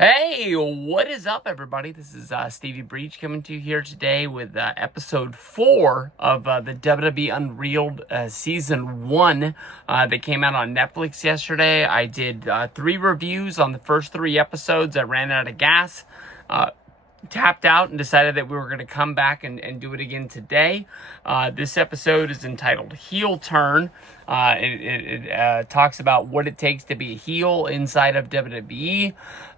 Hey, what is up, everybody? This is Stevie Breach coming to you here today with episode 4 of the WWE Unreal Season 1 that came out on Netflix yesterday. I did 3 reviews on the first 3 episodes. I ran out of gas, tapped out, and decided that we were going to come back and do it again today. This episode is entitled Heel Turn. It talks about what it takes to be a heel inside of WWE.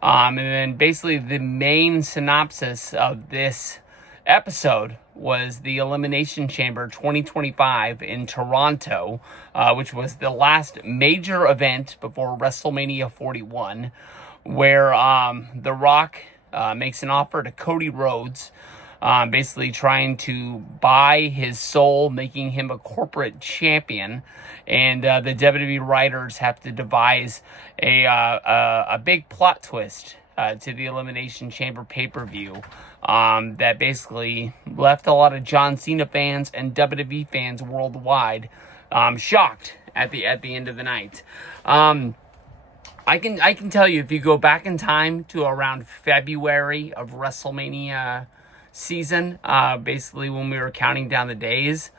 And then basically the main synopsis of this episode was the Elimination Chamber 2025 in Toronto, which was the last major event before WrestleMania 41, where The Rock makes an offer to Cody Rhodes, basically trying to buy his soul, making him a corporate champion. And the WWE writers have to devise a big plot twist to the Elimination Chamber pay-per-view that basically left a lot of John Cena fans and WWE fans worldwide shocked at the end of the night. I can tell you, if you go back in time to around February of WrestleMania season, basically when we were counting down the days,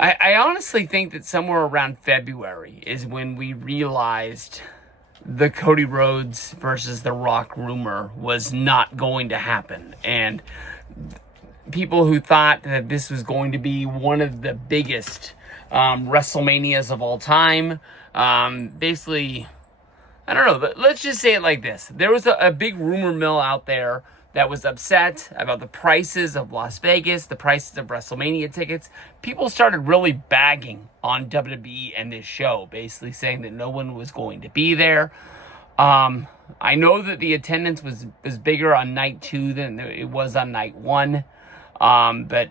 I honestly think that somewhere around February is when we realized the Cody Rhodes versus The Rock rumor was not going to happen. And people who thought that this was going to be one of the biggest WrestleManias of all time, basically, I don't know, but let's just say it like this. There was a big rumor mill out there that was upset about the prices of Las Vegas, the prices of WrestleMania tickets. People started really bagging on WWE and this show, basically saying that no one was going to be there. I know that the attendance was bigger on night 2 than it was on night 1. But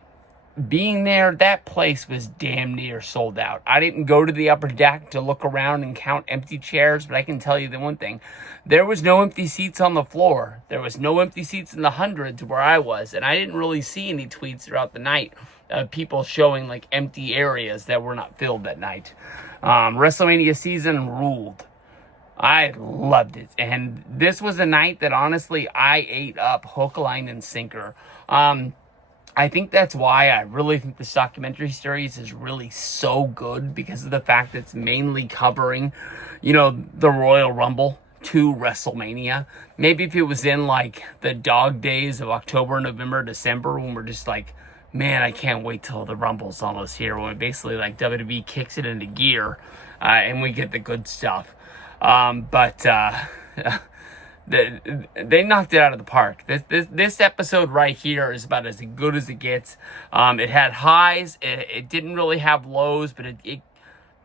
being there, that place was damn near sold out. I didn't go to the upper deck to look around and count empty chairs, but I can tell you the one thing. There was no empty seats on the floor. There was no empty seats in the hundreds where I was, and I didn't really see any tweets throughout the night of people showing like empty areas that were not filled that night. WrestleMania season ruled. I loved it, and this was a night that honestly I ate up hook, line, and sinker. I think that's why I really think this documentary series is really so good, because of the fact that it's mainly covering, the Royal Rumble to WrestleMania. Maybe if it was in like the dog days of October, November, December, when we're just like, man, I can't wait till the Rumble's almost here, when basically like WWE kicks it into gear and we get the good stuff. They knocked it out of the park. This episode right here is about as good as it gets. It had highs. It didn't really have lows, but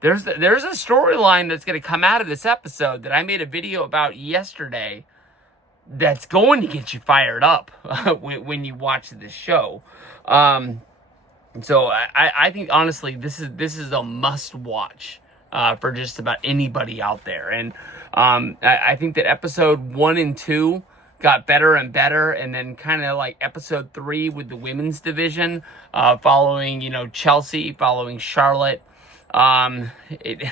there's a storyline that's going to come out of this episode that I made a video about yesterday that's going to get you fired up when you watch this show. So I think honestly this is a must watch for just about anybody out there. And I think that episode 1 and 2 got better and better, and then kind of like episode 3 with the women's division, following Chelsea, following Charlotte. It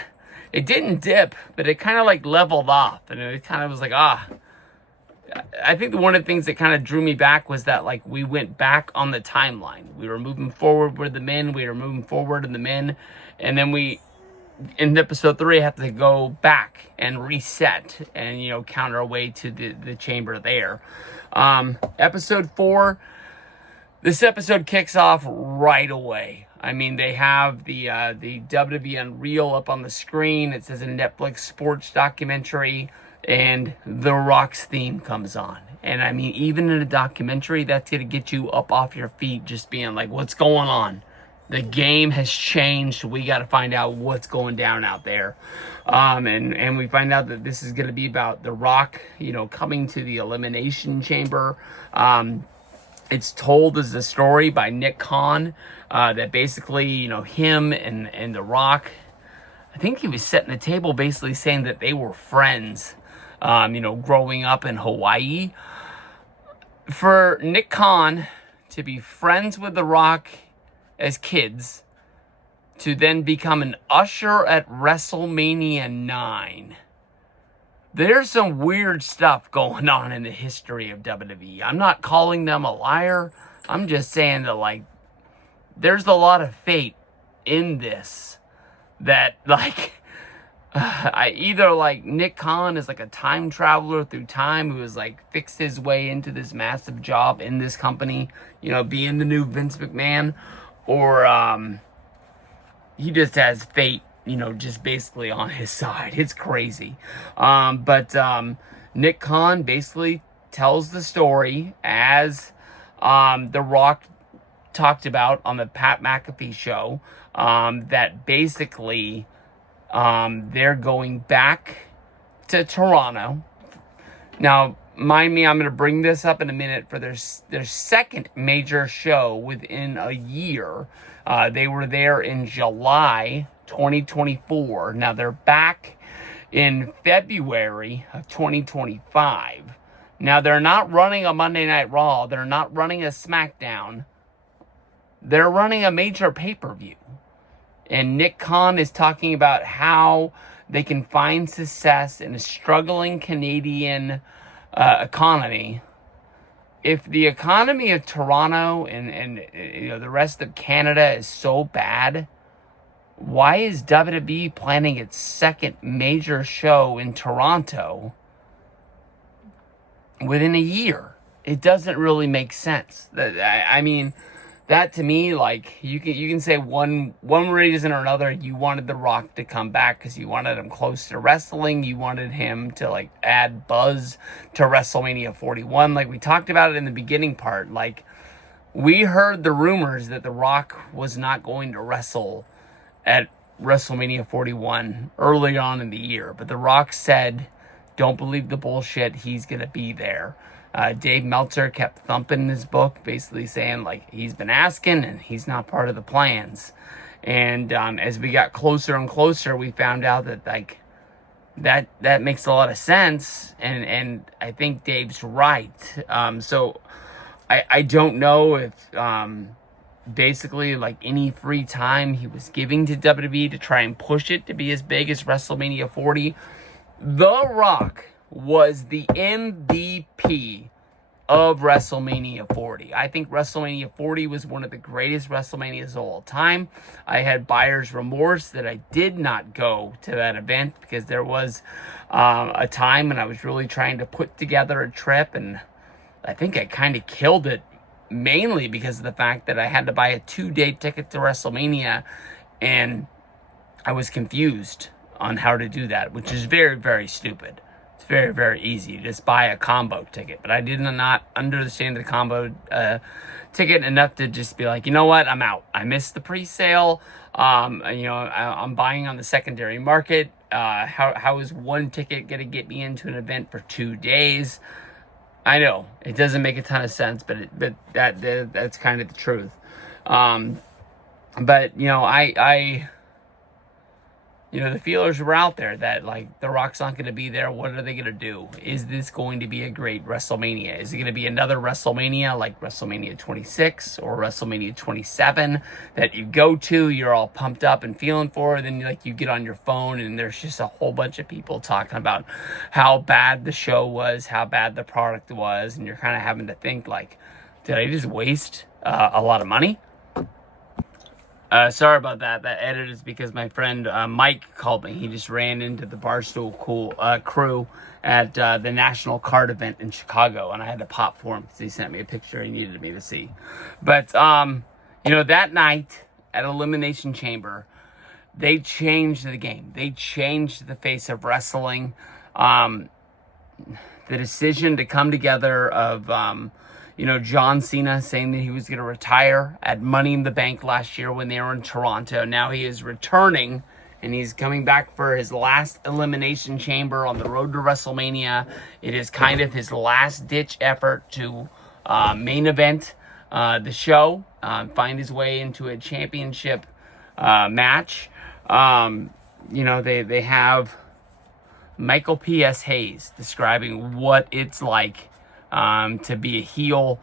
didn't dip, but it kind of like leveled off, and it kind of was like I think one of the things that kind of drew me back was that like we went back on the timeline. We were moving forward with the men. We were moving forward in the men, and then in episode 3, I have to go back and reset and, count our way to the chamber there. Episode 4, this episode kicks off right away. I mean, they have the WWE Unreal up on the screen. It says a Netflix sports documentary, and The Rock's theme comes on. And I mean, even in a documentary, that's going to get you up off your feet, just being like, what's going on? The game has changed. We got to find out what's going down out there. And we find out that this is going to be about The Rock, coming to the Elimination Chamber. It's told as a story by Nick Khan, that basically, him and The Rock, I think he was setting the table basically saying that they were friends, growing up in Hawaii. For Nick Khan to be friends with The Rock as kids, to then become an usher at WrestleMania 9. there's some weird stuff going on in the history of WWE. I'm not calling them a liar. I'm just saying that, like, there's a lot of fate in this that, like, either, like, Nick Khan is, like, a time traveler through time who has, like, fixed his way into this massive job in this company, you know, being the new Vince McMahon, or, he just has fate, you know, just basically on his side. It's crazy. But Nick Khan basically tells the story as The Rock talked about on the Pat McAfee show, that basically they're going back to Toronto. Now, mind me, I'm going to bring this up in a minute for their second major show within a year. They were there in July 2024. Now, they're back in February of 2025. Now, they're not running a Monday Night Raw. They're not running a SmackDown. They're running a major pay-per-view. And Nick Khan is talking about how they can find success in a struggling Canadian economy. If the economy of Toronto and you know, the rest of Canada is so bad, why is WWE planning its second major show in Toronto within a year? It doesn't really make sense. I mean, that to me, like, you can say one reason or another. You wanted The Rock to come back because you wanted him close to wrestling. You wanted him to, like, add buzz to WrestleMania 41. Like we talked about it in the beginning part. Like, we heard the rumors that The Rock was not going to wrestle at WrestleMania 41 early on in the year. But The Rock said, don't believe the bullshit, he's going to be there. Dave Meltzer kept thumping his book, basically saying, like, he's been asking and he's not part of the plans. And as we got closer and closer, we found out that, like, that makes a lot of sense. And I think Dave's right. So I don't know if basically, like, any free time he was giving to WWE to try and push it to be as big as WrestleMania 40. The Rock was the MVP of WrestleMania 40. I think WrestleMania 40 was one of the greatest WrestleManias of all time. I had buyer's remorse that I did not go to that event because there was a time when I was really trying to put together a trip, and I think I kind of killed it, mainly because of the fact that I had to buy a 2-day ticket to WrestleMania, and I was confused on how to do that, which is very, very stupid. It's very, very easy. Just buy a combo ticket. But I did not understand the combo ticket enough to just be like, you know what, I'm out. I missed the pre-sale. You know, I'm buying on the secondary market. How is one ticket going to get me into an event for 2 days? I know it doesn't make a ton of sense, but that's kind of the truth. But you know, you know, the feelers were out there that, like, The Rock's not going to be there. What are they going to do? Is this going to be a great WrestleMania? Is it going to be another WrestleMania like WrestleMania 26 or WrestleMania 27 that you go to, you're all pumped up and feeling for, and then, like, you get on your phone and there's just a whole bunch of people talking about how bad the show was, how bad the product was, and you're kind of having to think, like, did I just waste a lot of money? Sorry about that. That edit is because my friend Mike called me. He just ran into the Barstool crew at the National Card event in Chicago, and I had to pop for him because he sent me a picture he needed me to see. But, you know, that night at Elimination Chamber, they changed the game. They changed the face of wrestling. The decision to come together of... you know, John Cena saying that he was going to retire at Money in the Bank last year when they were in Toronto. Now he is returning, and he's coming back for his last Elimination Chamber on the road to WrestleMania. It is kind of his last-ditch effort to main event the show, find his way into a championship match. You know, they have Michael P.S. Hayes describing what it's like to be a heel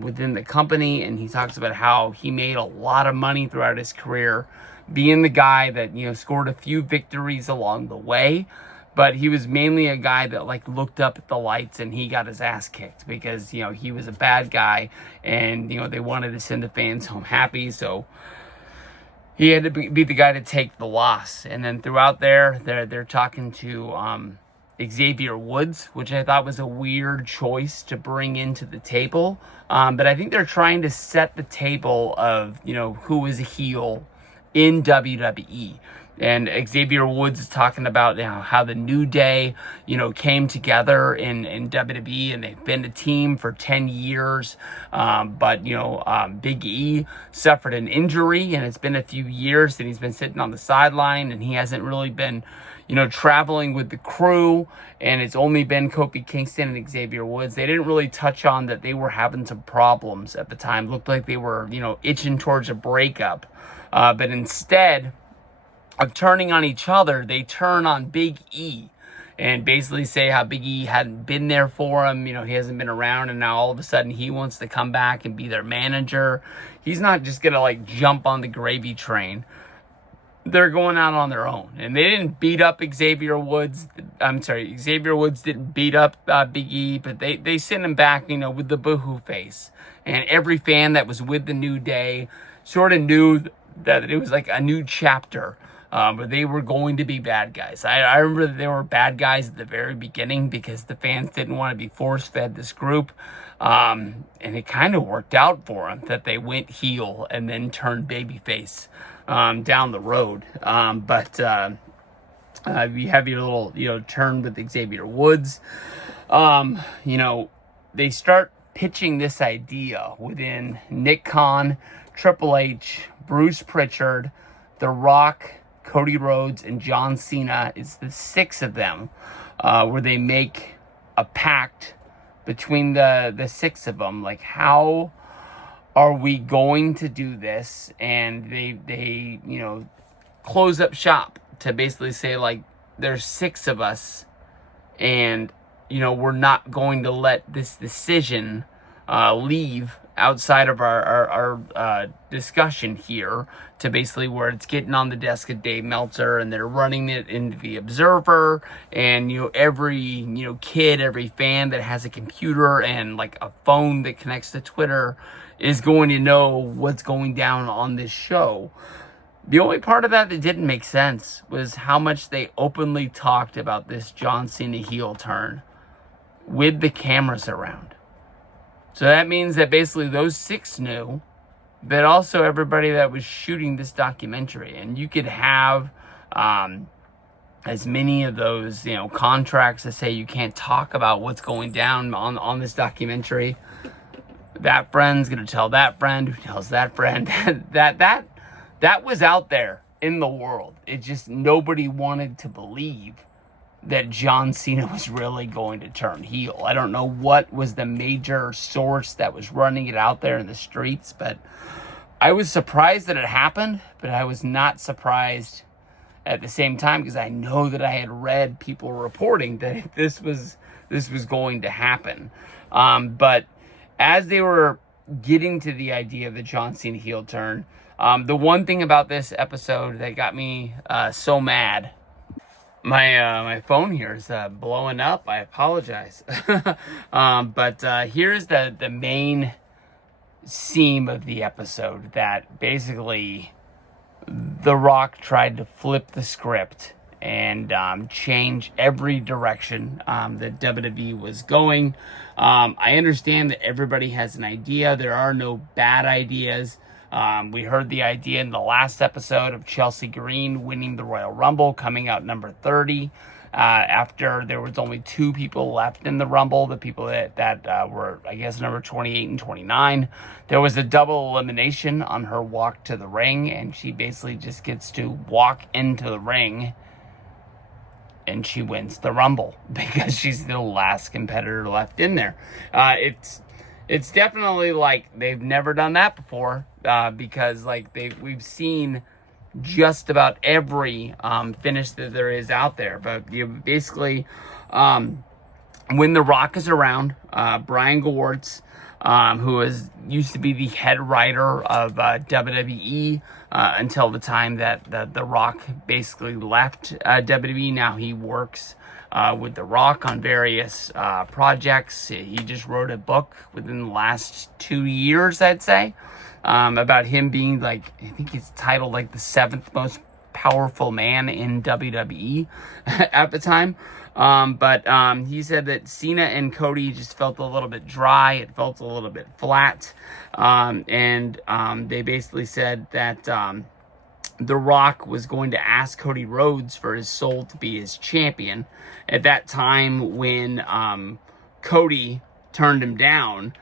within the company, and he talks about how he made a lot of money throughout his career, being the guy that, you know, scored a few victories along the way, but he was mainly a guy that like looked up at the lights and he got his ass kicked because, you know, he was a bad guy and, you know, they wanted to send the fans home happy. So he had to be the guy to take the loss. And then throughout they're talking to Xavier Woods, which I thought was a weird choice to bring into the table. But I think they're trying to set the table of, you know, who is a heel in WWE. And Xavier Woods is talking about, you know, how the New Day, you know, came together in WWE, and they've been a team for 10 years. But, you know, Big E suffered an injury, and it's been a few years that he's been sitting on the sideline, and he hasn't really been, you know, traveling with the crew, and it's only been Kofi Kingston and Xavier Woods. They didn't really touch on that they were having some problems at the time. Looked like they were, you know, itching towards a breakup. But instead of turning on each other, they turn on Big E and basically say how Big E hadn't been there for him. You know, he hasn't been around, and now all of a sudden he wants to come back and be their manager. He's not just going to like jump on the gravy train. They're going out on their own. And they didn't beat up Xavier Woods. I'm sorry, Xavier Woods didn't beat up Big E, but they sent him back, you know, with the boohoo face. And every fan that was with the New Day sort of knew that it was like a new chapter. But they were going to be bad guys. I remember that they were bad guys at the very beginning because the fans didn't want to be force-fed this group. And it kind of worked out for them that they went heel and then turned babyface down the road. But you have your little, you know, turn with Xavier Woods. You know, they start pitching this idea within Nick Khan, Triple H, Bruce Pritchard, The Rock, Cody Rhodes, and John Cena. It's the 6 of them where they make a pact between the 6 of them. Like, how are we going to do this? And they you know, close up shop to basically say, like, there's 6 of us, and, you know, we're not going to let this decision leave outside of our discussion here, to basically where it's getting on the desk of Dave Meltzer, and they're running it into the Observer, and, you know, every, you know, kid, every fan that has a computer and like a phone that connects to Twitter is going to know what's going down on this show. The only part of that didn't make sense was how much they openly talked about this John Cena heel turn with the cameras around. So that means that basically those 6 knew, but also everybody that was shooting this documentary. And you could have as many of those, you know, contracts that say you can't talk about what's going down on this documentary. That friend's going to tell that friend who tells that friend. that was out there in the world. It just, nobody wanted to believe that John Cena was really going to turn heel. I don't know what was the major source that was running it out there in the streets, but I was surprised that it happened, but I was not surprised at the same time, because I know that I had read people reporting that this was going to happen. But as they were getting to the idea of the John Cena heel turn, the one thing about this episode that got me so mad, my phone here is blowing up. I apologize. But here's the main theme of the episode, that basically The Rock tried to flip the script and change every direction that WWE was going. I understand that everybody has an idea. There are no bad ideas. We heard the idea in the last episode of Chelsea Green winning the Royal Rumble, coming out number 30, after there was only 2 people left in the Rumble, the people that were, I guess, number 28 and 29. There was a double elimination on her walk to the ring, and she basically just gets to walk into the ring, and she wins the Rumble because she's the last competitor left in there. It's definitely like they've never done that before, because like we've seen just about every finish that there is out there. But you basically, when The Rock is around, Brian Gewirtz, who used to be the head writer of WWE until the time that the Rock basically left WWE. Now he works with The Rock on various projects. He just wrote a book within the last 2 years, I'd say, about him being like, I think he's titled like the 7th most powerful man in WWE at the time. But he said that Cena and Cody just felt a little bit dry. It felt a little bit flat. And they basically said that The Rock was going to ask Cody Rhodes for his soul to be his champion. At that time, when Cody turned him down,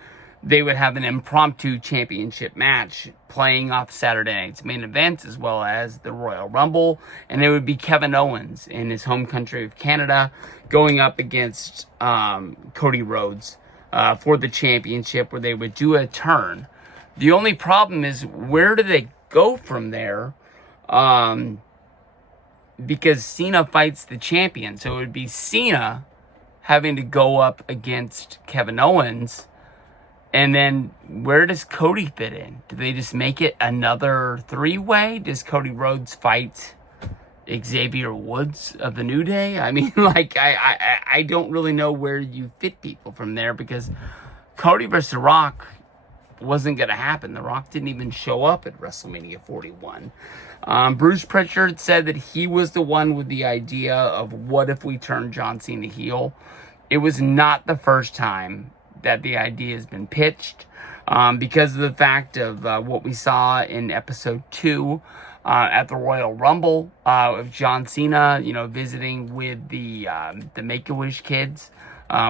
they would have an impromptu championship match playing off Saturday night's main event as well as the Royal Rumble. And it would be Kevin Owens in his home country of Canada going up against Cody Rhodes for the championship, where they would do a turn. The only problem is, where do they go from there? Because Cena fights the champion. So it would be Cena having to go up against Kevin Owens. And then where does Cody fit in? Do they just make it another 3-way? Does Cody Rhodes fight Xavier Woods of the New Day? I mean, like, I don't really know where you fit people from there, because Cody versus The Rock wasn't going to happen. The Rock didn't even show up at WrestleMania 41. Bruce Pritchard said that he was the one with the idea of, what if we turn John Cena heel? It was not the first time that the idea has been pitched, because of the fact of what we saw in episode 2 at the Royal Rumble of John Cena, visiting with the Make-A-Wish kids,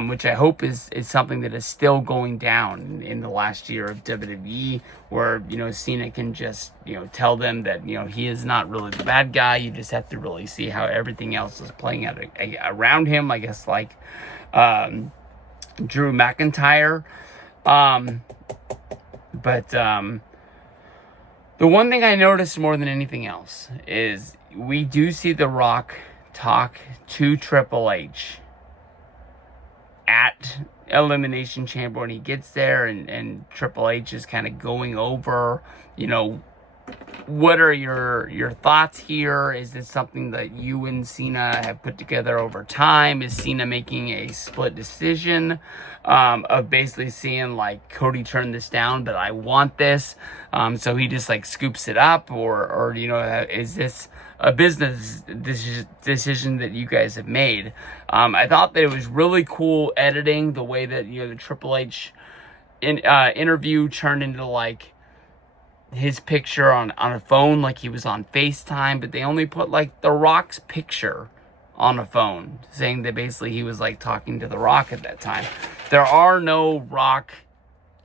which I hope is something that is still going down in the last year of WWE, where, Cena can just, tell them that, he is not really the bad guy. You just have to really see how everything else is playing out around him, I guess, like Drew McIntyre. But the one thing I noticed more than anything else is we do see The Rock talk to Triple H at Elimination Chamber when he gets there, and Triple H is kind of going over, what are your thoughts here? Is this something that you and Cena have put together over time? Is Cena making a split decision of basically seeing, like, Cody turn this down, but I want this, so he just, like, scoops it up? Or is this a business decision that you guys have made? I thought that it was really cool editing, the way that, the Triple H interview turned into, like, his picture on a phone, like he was on FaceTime, but they only put, like, The Rock's picture on a phone, saying that basically he was, like, talking to The Rock at that time. There are no Rock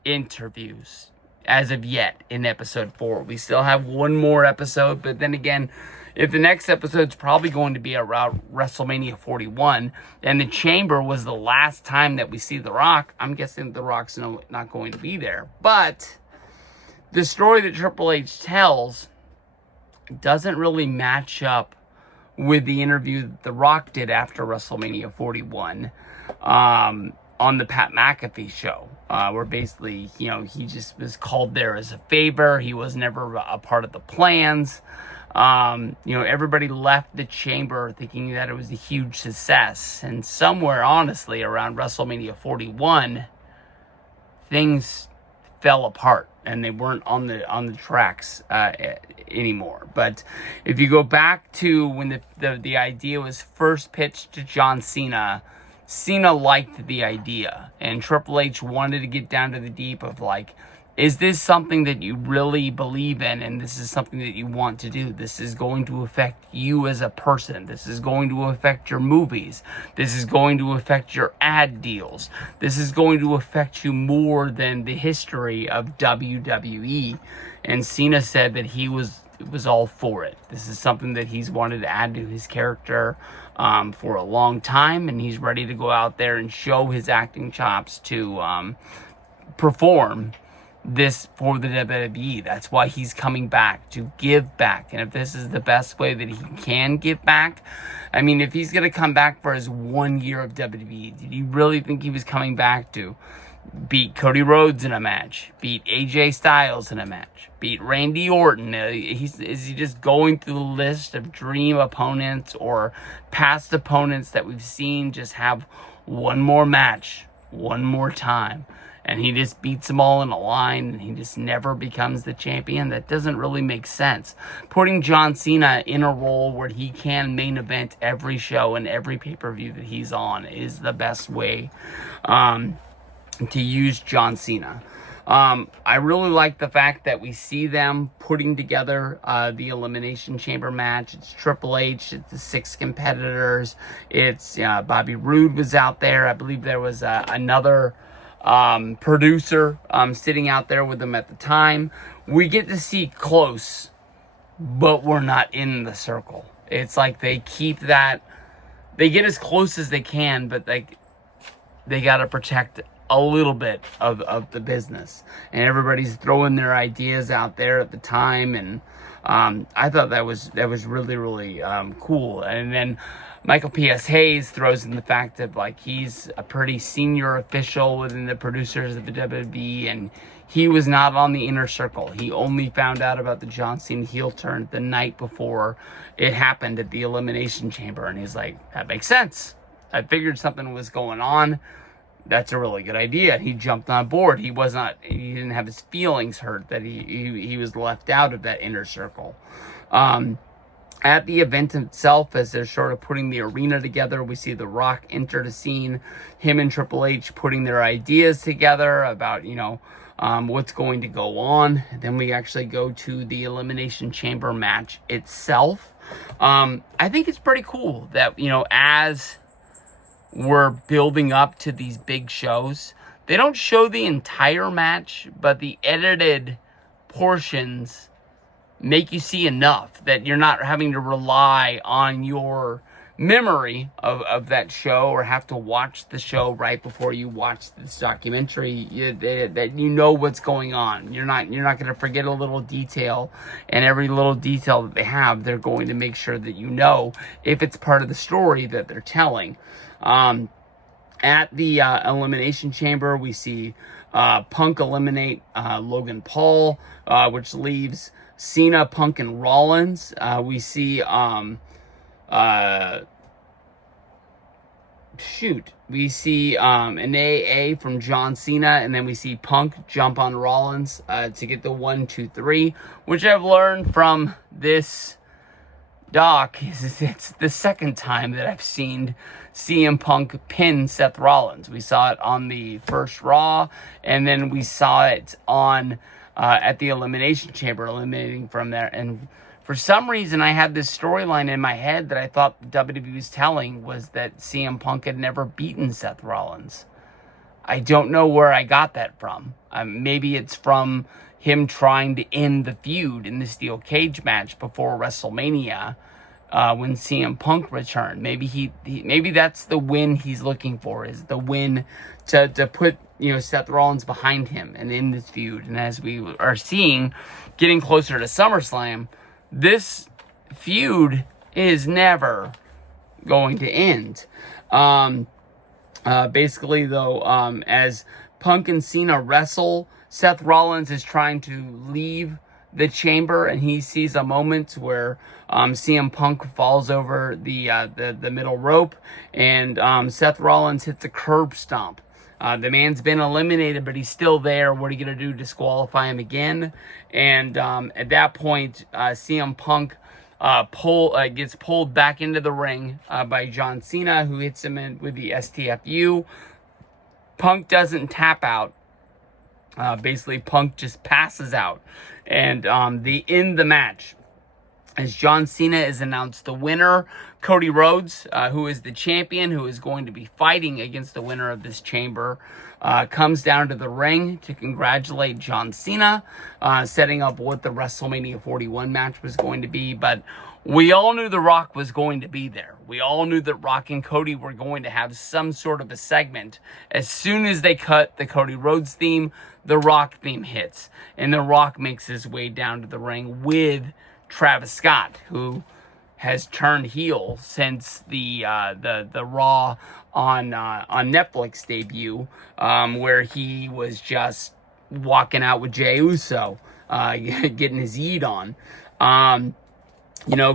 interviews as of yet in episode 4. We still have one more episode, but then again, if the next episode's probably going to be around WrestleMania 41, and the Chamber was the last time that we see The Rock, I'm guessing The Rock's not going to be there. But the story that Triple H tells doesn't really match up with the interview that The Rock did after WrestleMania 41 on the Pat McAfee show, where basically, he just was called there as a favor. He was never a part of the plans. Everybody left the Chamber thinking that it was a huge success. And somewhere, honestly, around WrestleMania 41, things fell apart, and they weren't on the tracks anymore. But if you go back to when the idea was first pitched to John Cena, Cena liked the idea, and Triple H wanted to get down to the deep of, like, is this something that you really believe in, and this is something that you want to do? This is going to affect you as a person. This is going to affect your movies. This is going to affect your ad deals. This is going to affect you more than the history of WWE. And Cena said that he was all for it. This is something that he's wanted to add to his character for a long time, and he's ready to go out there and show his acting chops to perform this for the WWE. That's why he's coming back, to give back. And if this is the best way that he can give back, I mean, if he's going to come back for his 1 year of WWE, did you really think he was coming back to, beat Cody Rhodes in a match, beat AJ Styles in a match, beat Randy Orton. Is he just going through the list of dream opponents or past opponents that we've seen just have one more match, one more time, and he just beats them all in a line, and he just never becomes the champion? That doesn't really make sense. Putting John Cena in a role where he can main event every show and every pay-per-view that he's on is the best way to use John Cena. I really like the fact that we see them putting together the Elimination Chamber match. It's Triple H, it's the 6 competitors, it's Bobby Roode was out there. I believe there was another producer sitting out there with them at the time. We get to see close, but we're not in the circle. It's like they keep that, they get as close as they can, but they got to protect a little bit of the business, and everybody's throwing their ideas out there at the time, and I thought that was really cool. And then Michael P.S. Hayes throws in the fact that like he's a pretty senior official within the producers of the WWE, and he was not on the inner circle. He only found out about the John Cena heel turn the night before it happened at the Elimination Chamber, and he's like, that makes sense. I figured something was going on. That's a really good idea. He jumped on board. He didn't have his feelings hurt that he was left out of that inner circle. At the event itself, as they're sort of putting the arena together, we see The Rock enter the scene, him and Triple H putting their ideas together about, what's going to go on. Then we actually go to the Elimination Chamber match itself. I think it's pretty cool that, as we're building up to these big shows, they don't show the entire match, but the edited portions make you see enough that you're not having to rely on your memory of that show or have to watch the show right before you watch this documentary. That you know what's going on. You're not going to forget a little detail, and every little detail that they have, they're going to make sure that you know if it's part of the story that they're telling. At the Elimination Chamber, we see Punk eliminate Logan Paul, which leaves Cena, Punk, and Rollins. We see we see an AA from John Cena, and then we see Punk jump on Rollins to get the 1, 2, 3, which I've learned from this doc is it's the second time that I've seen CM Punk pin Seth Rollins. We saw it on the first Raw, and then we saw it on at the Elimination Chamber, eliminating from there. And for some reason, I had this storyline in my head that I thought the WWE was telling was that CM Punk had never beaten Seth Rollins. I don't know where I got that from. Maybe it's from him trying to end the feud in the steel cage match before WrestleMania when CM Punk returned. Maybe maybe that's the win he's looking for, is the win to put Seth Rollins behind him and in this feud. And as we are seeing, getting closer to SummerSlam, this feud is never going to end. Basically, though, as Punk and Cena wrestle, Seth Rollins is trying to leave the chamber, and he sees a moment where CM Punk falls over the middle rope, and Seth Rollins hits a curb stomp. The man's been eliminated, but he's still there. What are you going to do? Disqualify him again? And at that point, CM Punk gets pulled back into the ring by John Cena, who hits him with the STFU. Punk doesn't tap out. Basically, Punk just passes out. And in the match, as John Cena is announced the winner, Cody Rhodes, who is the champion, who is going to be fighting against the winner of this chamber, comes down to the ring to congratulate John Cena, setting up what the WrestleMania 41 match was going to be. But we all knew The Rock was going to be there. We all knew that Rock and Cody were going to have some sort of a segment. As soon as they cut the Cody Rhodes theme, the Rock theme hits, and The Rock makes his way down to the ring with Travis Scott, who has turned heel since the Raw on Netflix debut, where he was just walking out with Jey Uso, getting his yeet on.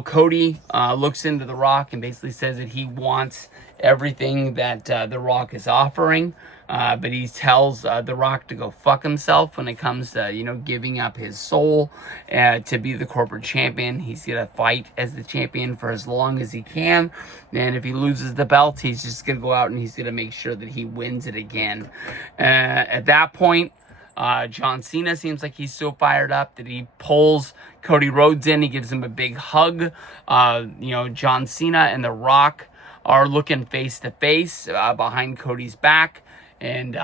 Cody looks into The Rock and basically says that he wants everything that The Rock is offering, but he tells The Rock to go fuck himself when it comes to, giving up his soul to be the corporate champion. He's going to fight as the champion for as long as he can, and if he loses the belt, he's just going to go out and he's going to make sure that he wins it again. At that point, John Cena seems like he's so fired up that he pulls Cody Rhodes in. He gives him a big hug. John Cena and The Rock are looking face to face behind Cody's back, and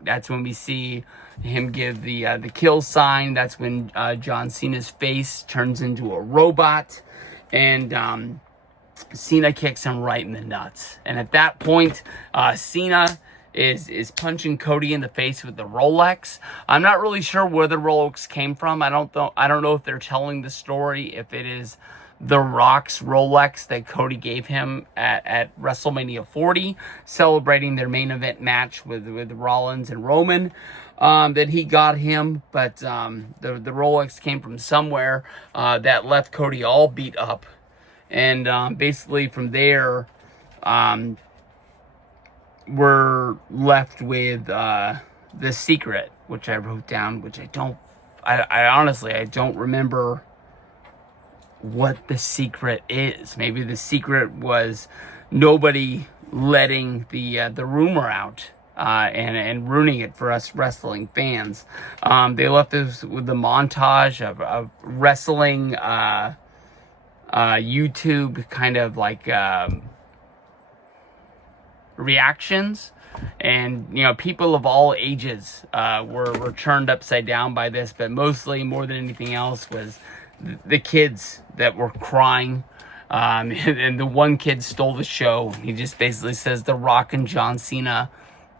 that's when we see him give the kill sign. That's when John Cena's face turns into a robot, and Cena kicks him right in the nuts. And at that point, Cena is punching Cody in the face with the Rolex. I'm not really sure where the Rolex came from. I don't know if they're telling the story, if it is The Rock's Rolex that Cody gave him at WrestleMania 40, celebrating their main event match with Rollins and Roman, that he got him. But the Rolex came from somewhere that left Cody all beat up. And basically from there, we're left with The Secret, which I wrote down, which I honestly don't remember what The Secret is. Maybe The Secret was nobody letting the rumor out and ruining it for us wrestling fans. They left us with the montage of wrestling YouTube kind of like reactions, and people of all ages were turned upside down by this, but mostly, more than anything else, was the kids that were crying, and the one kid stole the show. He just basically says, The Rock and John Cena,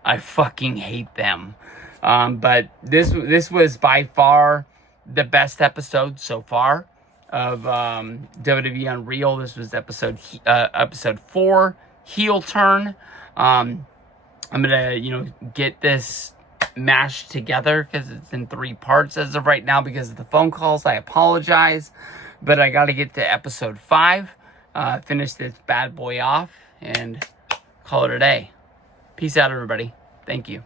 I fucking hate them. But this was by far the best episode so far of WWE Unreal. This was episode 4, heel turn. I'm gonna get this mashed together because it's in 3 parts as of right now because of the phone calls. I apologize, but I gotta get to episode 5, finish this bad boy off, and call it a day. Peace out, everybody. Thank you.